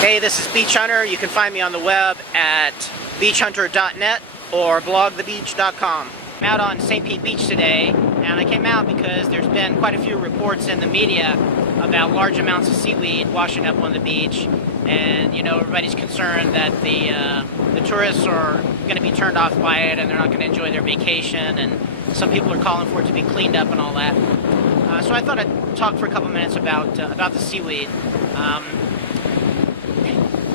Hey, this is Beach Hunter. You can find me on the web at beachhunter.net or blogthebeach.com. I'm out on St. Pete Beach today, and I came out because there's been quite a few reports in the media about large amounts of seaweed washing up on the beach, and you know, everybody's concerned that the tourists are going to be turned off by it and they're not going to enjoy their vacation, and some people are calling for it to be cleaned up and all that. So I thought I'd talk for a couple minutes about the seaweed.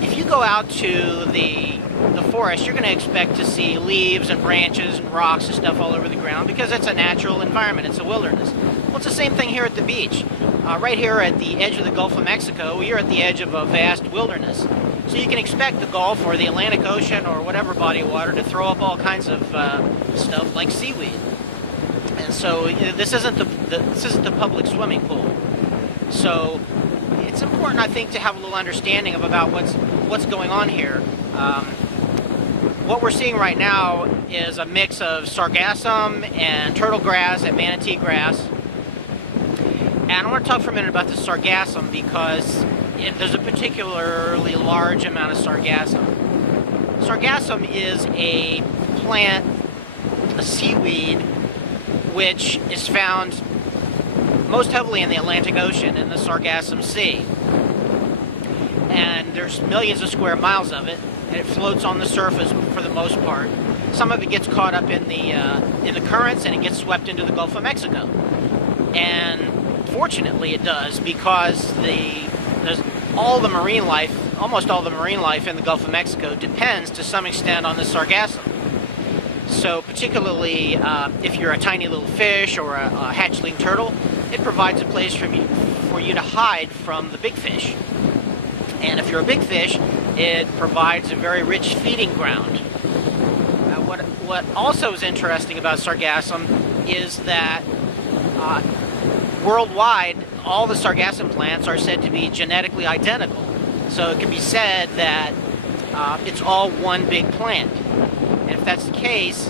If you go out to the forest, you're going to expect to see leaves and branches and rocks and stuff all over the ground because it's a natural environment. It's a wilderness. Well, it's the same thing here at the beach. Right here at the edge of the Gulf of Mexico, you're at the edge of a vast wilderness. So you can expect the Gulf or the Atlantic Ocean or whatever body of water to throw up all kinds of stuff like seaweed. And so this isn't the public swimming pool. So it's important, I think, to have a little understanding about what's going on here. What we're seeing right now is a mix of sargassum and turtle grass and manatee grass. And I want to talk for a minute about the sargassum because there's a particularly large amount of sargassum. Sargassum is a plant, a seaweed, which is found most heavily in the Atlantic Ocean, in the Sargassum Sea. And there's millions of square miles of it, and it floats on the surface for the most part. Some of it gets caught up in the currents, and it gets swept into the Gulf of Mexico. And fortunately it does, because there's all the marine life, almost all the marine life in the Gulf of Mexico depends to some extent on the sargassum. So particularly if you're a tiny little fish or a hatchling turtle, it provides a place for you to hide from the big fish. And if you're a big fish, it provides a very rich feeding ground. What also is interesting about sargassum is that worldwide, all the sargassum plants are said to be genetically identical. So it can be said that it's all one big plant. And if that's the case,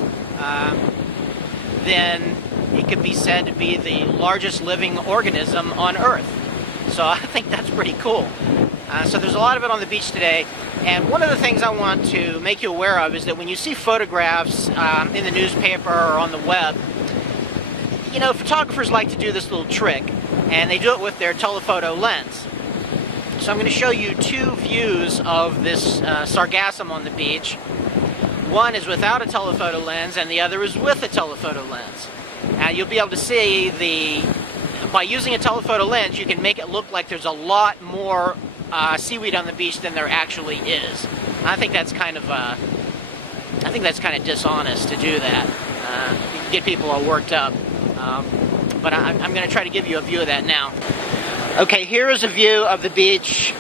then it could be said to be the largest living organism on Earth. So I think that's pretty cool. So there's a lot of it on the beach today. And one of the things I want to make you aware of is that when you see photographs in the newspaper or on the web, you know, photographers like to do this little trick, and they do it with their telephoto lens. So I'm going to show you two views of this sargassum on the beach. One is without a telephoto lens, and the other is with a telephoto lens. And you'll be able to see by using a telephoto lens, you can make it look like there's a lot more seaweed on the beach than there actually is. I think that's kind of dishonest to do that. You can get people all worked up. But I'm going to try to give you a view of that now. Okay, here is a view of the beach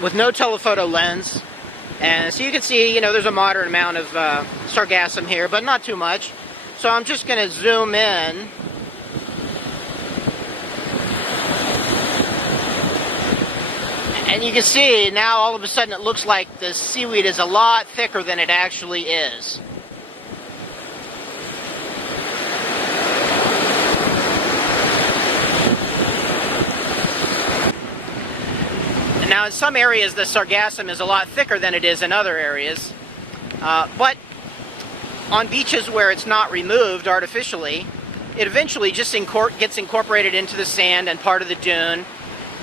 with no telephoto lens. And so you can see, you know, there's a moderate amount of sargassum here, but not too much. So I'm just going to zoom in. And you can see now all of a sudden it looks like the seaweed is a lot thicker than it actually is. Now in some areas the sargassum is a lot thicker than it is in other areas, but on beaches where it's not removed artificially, it eventually just gets incorporated into the sand and part of the dune,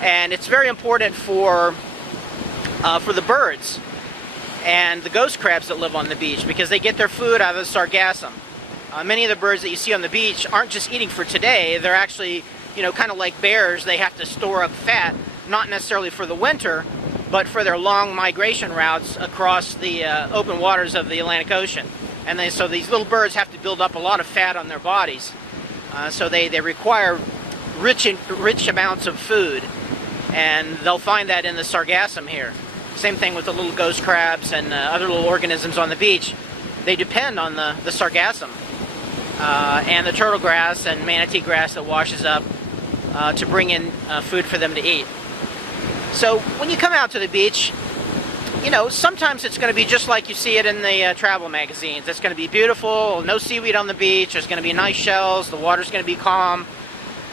and it's very important for the birds and the ghost crabs that live on the beach because they get their food out of the sargassum. Many of the birds that you see on the beach aren't just eating for today, they're actually, you know, kind of like bears, they have to store up fat, not necessarily for the winter, but for their long migration routes across the open waters of the Atlantic Ocean. And so these little birds have to build up a lot of fat on their bodies. So they require rich amounts of food, and they'll find that in the sargassum here. Same thing with the little ghost crabs and other little organisms on the beach. They depend on the sargassum and the turtle grass and manatee grass that washes up to bring in food for them to eat. So when you come out to the beach, you know, sometimes it's going to be just like you see it in the travel magazines. It's going to be beautiful, no seaweed on the beach, there's going to be nice shells, the water's going to be calm,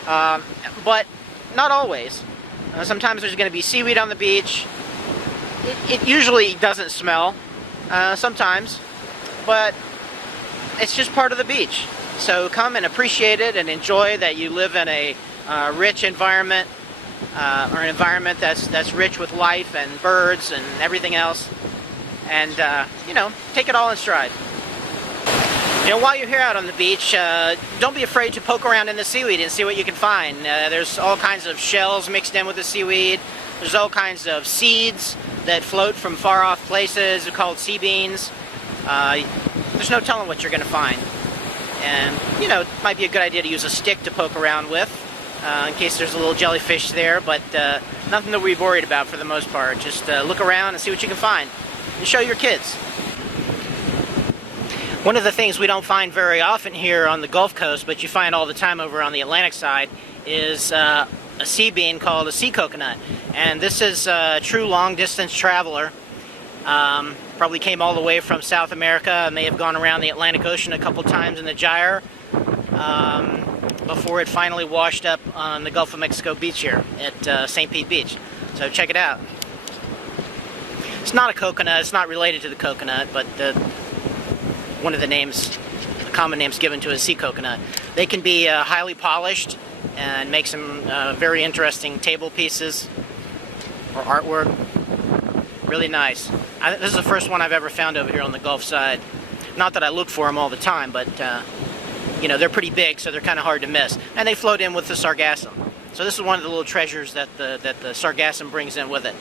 but not always. Sometimes there's going to be seaweed on the beach, It usually doesn't smell, sometimes, but it's just part of the beach. So come and appreciate it and enjoy that you live in a rich environment, or an environment that's rich with life and birds and everything else. And, you know, take it all in stride. You know, while you're here out on the beach, don't be afraid to poke around in the seaweed and see what you can find. There's all kinds of shells mixed in with the seaweed. There's all kinds of seeds that float from far off places called sea beans. There's no telling what you're going to find. And, you know, it might be a good idea to use a stick to poke around with, in case there's a little jellyfish there, but nothing to be worried about for the most part. Just look around and see what you can find. And show your kids. One of the things we don't find very often here on the Gulf Coast, but you find all the time over on the Atlantic side, is a sea bean called a sea coconut. And this is a true long-distance traveler. Probably came all the way from South America, may have gone around the Atlantic Ocean a couple times in the gyre, before it finally washed up on the Gulf of Mexico beach here at St. Pete Beach. So check it out. It's not a coconut, it's not related to the coconut, but one of the names, the common names given to a sea coconut. They can be highly polished and make some very interesting table pieces or artwork. Really nice. This is the first one I've ever found over here on the Gulf side. Not that I look for them all the time, but you know, they're pretty big, so they're kind of hard to miss. And they float in with the sargassum. So this is one of the little treasures that the sargassum brings in with it.